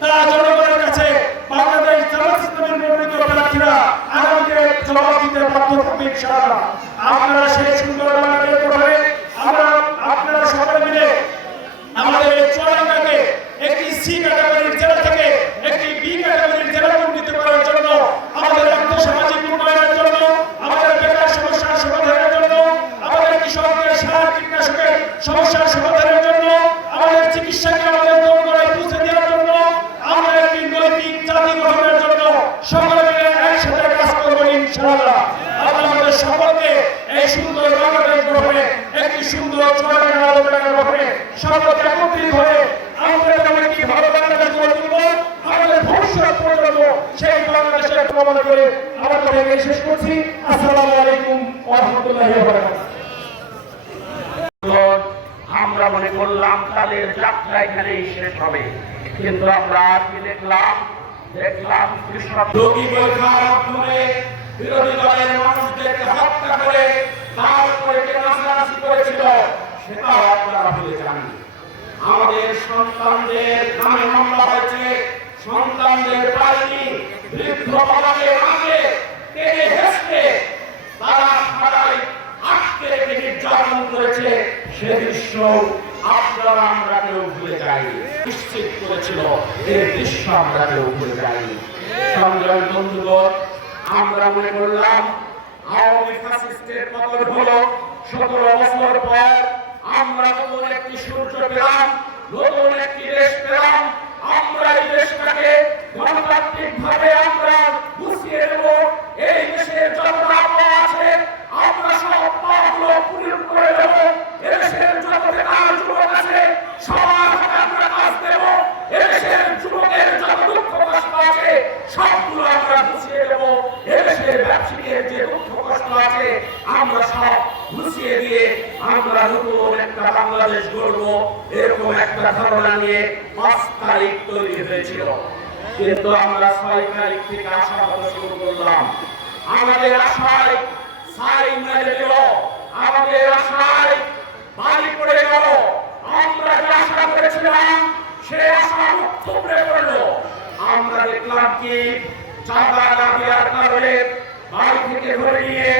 তারা জনগণের কাছে বাংলাদেশ জামাত ইসলামের প্রার্থীরা আগামীতে জবাব দিতে বাধ্য থাকবে আপনারা সেই সুন্দর বাংলাদেশ আমরা যেমন একটি ভালো বাংলাদেশ গড়ে তুলব, আমাদের ভবিষ্যৎ প্রজন্ম সেই করে আমার শেষ করছি। আসসালামু আমরা মনে করলাম তাদের যাত্রা এখানেই শেষ হবে, কিন্তু আমরা আজকে দেখলাম? দেখলাম মাধ্যমে বিরোধী দলের মানুষদেরকে হত্যা করে তারপরে কে নাশনাশি করেছিল সেটাও আপনারা ভুলে যান আমাদের সন্তানদের নামে মামলা হয়েছে। সন্তানদের পাইনি বৃদ্ধ বাবাকে আগে টেনে হেসতে তারা সারাই আটকে রেখে নির্যাতন করেছে। সে দৃশ্য আপনারা আমরা কেউ ভুলে যাইনি। নিশ্চিত করেছিল এই দৃশ্য আমরা কেউ ভুলে যাইনি। সংগ্রামী বন্ধুগণ, আমরা মনে করলাম আওয়ামী ফ্যাসিস্টের পতন হলো সতেরো বছর পর আমরা নতুন একটি সূর্য পেলাম নতুন একটি দেশ পেলাম। বাংলাদেশ গড়ব এরকম একটা ধারণা নিয়ে পাঁচ তারিখ তৈরি হয়েছিল। কিন্তু আমরা ছয় তারিখ থেকে আশা করা শুরু করলাম। আমাদের আশায় সাই মেরে দিল। আমাদের আশায় বালি করে গেল। আমরা যে আশা করেছিলাম, সে আশা উপরে পড়ল। আমরা দেখলাম কি, চাঁদা লাগিয়ার কারণে বাড়ি থেকে ঘরে নিয়ে